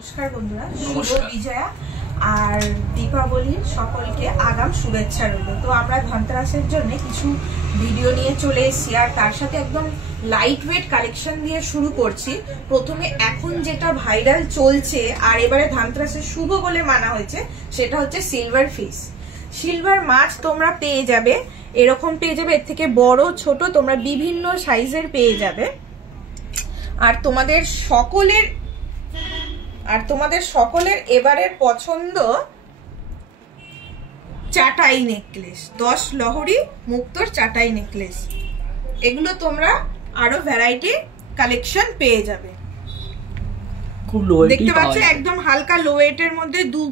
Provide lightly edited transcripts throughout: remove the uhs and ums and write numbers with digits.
নমস্কার বন্ধুরা, শুভ বিজয়া আর দীপাবলির সকলকে আগাম শুভেচ্ছা রইল। তো আমরা ধনতেরাসের জন্য কিছু ভিডিও নিয়ে চলে এসেছি আর তার সাথে একদম লাইট ওয়েট কালেকশন দিয়ে শুরু করছি। প্রথমে এখন যেটা ভাইরাল চলছে আর এবারে ধনতেরাসের শুভ বলে মানা হয়েছে সেটা হচ্ছে সিলভার ফিশ। সিলভার মাছ তোমরা পেয়ে যাবে, এরকম পেয়ে যাবে, এর থেকে বড় ছোট তোমরা বিভিন্ন সাইজের পেয়ে যাবে। আর তোমাদের সকলের এবারের পছন্দ চাটাই নেকলেস, 10 লহরি মুক্তোর চাটাই নেকলেস। এগুলো তোমরা আরো ভ্যারাইটি কালেকশন পেয়ে যাবে। দেখতে পাচ্ছ একদম হালকা লো ওয়েটের মধ্যে 2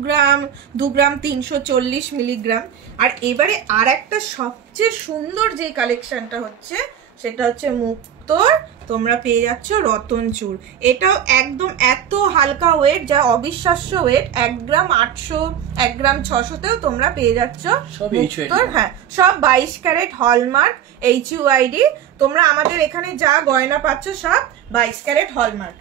গ্রাম 340 মিলিগ্রাম। আর এবারে আর একটা সবচেয়ে সুন্দর যে কালেকশনটা হচ্ছে সেটা হচ্ছে মুক্তোর তোমরা পেয়ে যাচ্ছ রতনচুর। এটাও একদম এত হালকা ওয়েট যা অবিশ্বাস্য ওয়েট, 1 গ্রাম 800 1 গ্রাম 600তেও তোমরা পেয়ে যাচ্ছ মুক্তোর। হ্যাঁ, সব 22 ক্যারেট হলমার্ক HUID। তোমরা আমাদের এখানে যা গয়না পাচ্ছ সব 22 ক্যারেট হলমার্ক।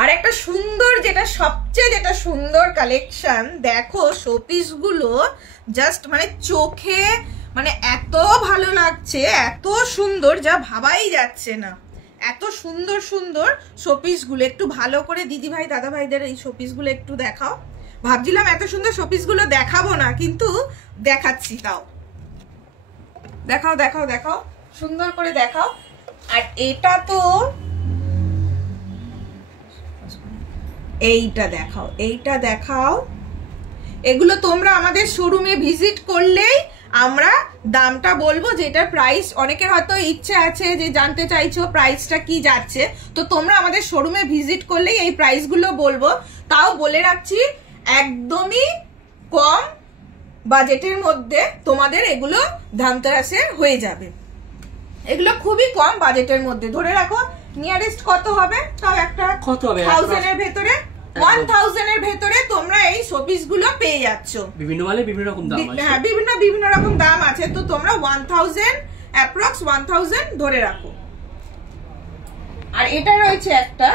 আর একটা সুন্দর যেটা সুন্দর কালেকশন দেখো, শোপিস গুলো জাস্ট মানে চোখে মানে এত ভালো লাগছে, এত সুন্দর যা ভাবাই যাচ্ছে না। এত সুন্দর সুন্দর শোপিস গুলো একটু ভালো করে দিদি ভাই দাদা ভাইদের এই শোপিস গুলো একটু দেখাও। ভাবছিলাম এত সুন্দর শোপিস গুলো দেখাবো না, কিন্তু দেখাচ্ছি। তাও দেখাও দেখাও দেখাও, সুন্দর করে দেখাও। আর এটা তো এইটা দেখাও। এগুলো তোমরা আমাদের শোরুমে ভিজিট করলেই আমরা দামটা বলবো, যেটার প্রাইস অনেকের হয়তো ইচ্ছা আছে যে জানতে চাইছো প্রাইসটা কি যাচ্ছে, তো তোমরা আমাদের শোরুমে ভিজিট করলেই এই প্রাইসগুলো বলবো। তাও বলে রাখছি একদমই কম বাজেটের মধ্যে তোমাদের এগুলো ধনতেরাসে হয়ে যাবে। এগুলো খুবই কম বাজেটের মধ্যে, ধরে রাখো নিয়ারেস্ট কত হবে, তাও একটা 1000 এর ভেতরে 1000 এর ভেতরে তোমরা এই শোপিস গুলো পেয়ে যাচ্ছ। বিভিন্ন মালে বিভিন্ন রকম দাম আছে। হ্যাঁ, বিভিন্ন রকম দাম আছে, তো তোমরা 1000 অ্যাপ্রক্স 1000 ধরে রাখো। আর এটা রয়েছে একটা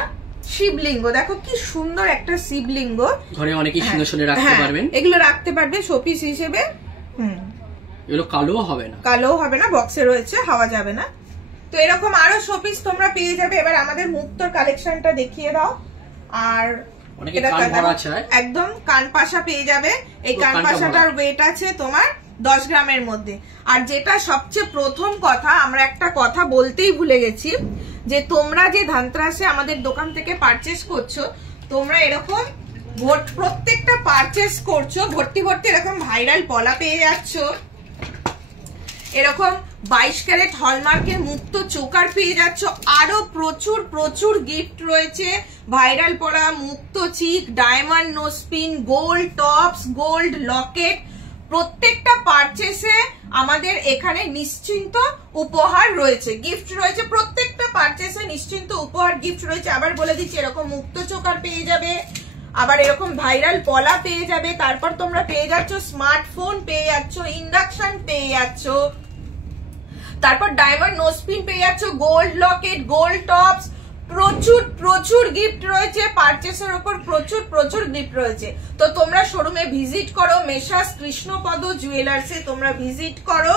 শিবলিঙ্গ, দেখো কি সুন্দর একটা শিবলিঙ্গ, ঘরে অনেকেই সিংহাসনে রাখতে পারবেন, এগুলো রাখতে পারবে শোপিস হিসেবে। এগুলো কালো হবে না, বক্সে রয়েছে, হাওয়া যাবে না। তো এরকম আরো শোপিস তোমরা পেয়ে যাবে। এবার আমাদের মুক্তোর কালেকশনটা দেখিয়ে দাও। আর একদম কানপাশা পেয়ে যাবে। এই কানপাশাটার ওয়েট আছে তোমার 10 গ্রামের মধ্যে। আর যেটা সবচেয়ে প্রথম কথা, আমরা একটা কথা বলতেই ভুলে গেছি, যে তোমরা যে ধনতেরাসে আমাদের দোকান থেকে পারচেস করছো, তোমরা এরকম প্রত্যেকটা পারচেস করছো ভর্তি এরকম ভাইরাল পলা পেয়ে যাচ্ছ, এরকম 22 ক্যারেট হলমার্কের মুক্তো চোকার পেয়ে যাচ্ছ। আরো প্রচুর গিফট রয়েছে, ভাইরাল পড়া মুক্তো চিক, diamond nosepin, gold tops, gold locket. প্রত্যেকটা পারচেসে আমাদের এখানে নিশ্চিন্ত উপহার রয়েছে, গিফট রয়েছে। প্রত্যেকটা পারচেসে নিশ্চিন্ত উপহার গিফট রয়েছে। আবার বলে দিচ্ছি, এরকম মুক্তো চোকার পেয়ে যাবে, আবার এরকম ভাইরাল পলা পেয়ে যাবে। তারপর তোমরা পেয়ে যাচ্ছ স্মার্টফোন পেয়ে যাচ্ছ, ইন্ডাকশন পেয়ে যাচ্ছ, তারপর ডায়মন্ড নোজপিন পেয়ে যাচ্ছ, গোল্ড লকেট, গোল্ড টপস। প্রচুর গিফট রয়েছে, পারচেসের উপর প্রচুর গিফট রয়েছে। তো তোমরা শোরুমে ভিজিট করো, মেসার্স কৃষ্ণপদ জুয়েলার্সে তোমরা ভিজিট করো।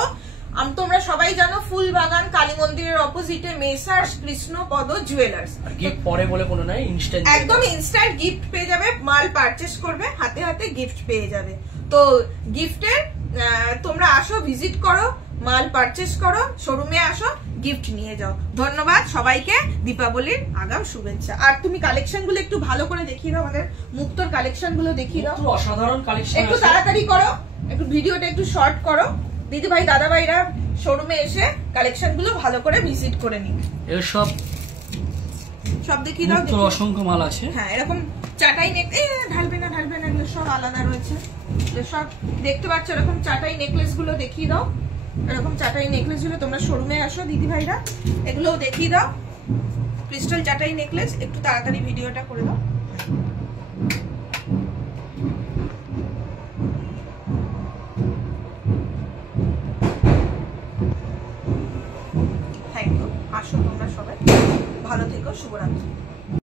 তোমরা সবাই জানো ফুলবাগান কালী মন্দিরের অপোজিটে মেসার্স কৃষ্ণপদ জুয়েলার্স। গিফট পরে বলে কোনো নাই, ইনস্ট্যান্ট একদম ইনস্ট্যান্ট গিফট পেয়ে যাবে। মাল পারচেস করবে, হাতে গিফট পেয়ে যাবে। তো গিফটের তোমরা আসো, ভিজিট করো, মাল পারচেস করো, শোরুমে আসো, গিফট নিয়ে যাও। ধন্যবাদ সবাইকে, দীপাবলির আগাম শুভেচ্ছা। আর তুমি কালেকশন গুলো একটু ভালো করে দেখিয়ে দাও, আমাদের মুক্তোর কালেকশন গুলো দেখিয়ে দাও। অসাধারণ কালেকশন, একটু তাড়াতাড়ি করো, একটু ভিডিওটা একটু শর্ট করো। দিদি ভাই দাদা ভাইরা শোরুমে এসে কালেকশন গুলো ভালো করে ভিজিট করে নিন। এর সব দেখিয়ে দাও। অসংখ্য মাল আছে। হ্যাঁ, এরকম চাটাই ঢালবে না, এগুলো সব আলাদা রয়েছে। সব দেখতে পাচ্ছ, এরকম চাটাই নেকলেস গুলো দেখিয়ে দাও। এরকম চাটাই নেকলেস গুলো তোমরা শোরুমে আসো দিদি ভাইরা, এগুলো দেখিয়ে দাও। ক্রিস্টাল চাটাই নেকলেস, একটু তাড়াতাড়ি ভিডিওটা করে দাও। Thank you. আসো তোমরা সবাই, ভালো থেকো, শুভরাত্রি।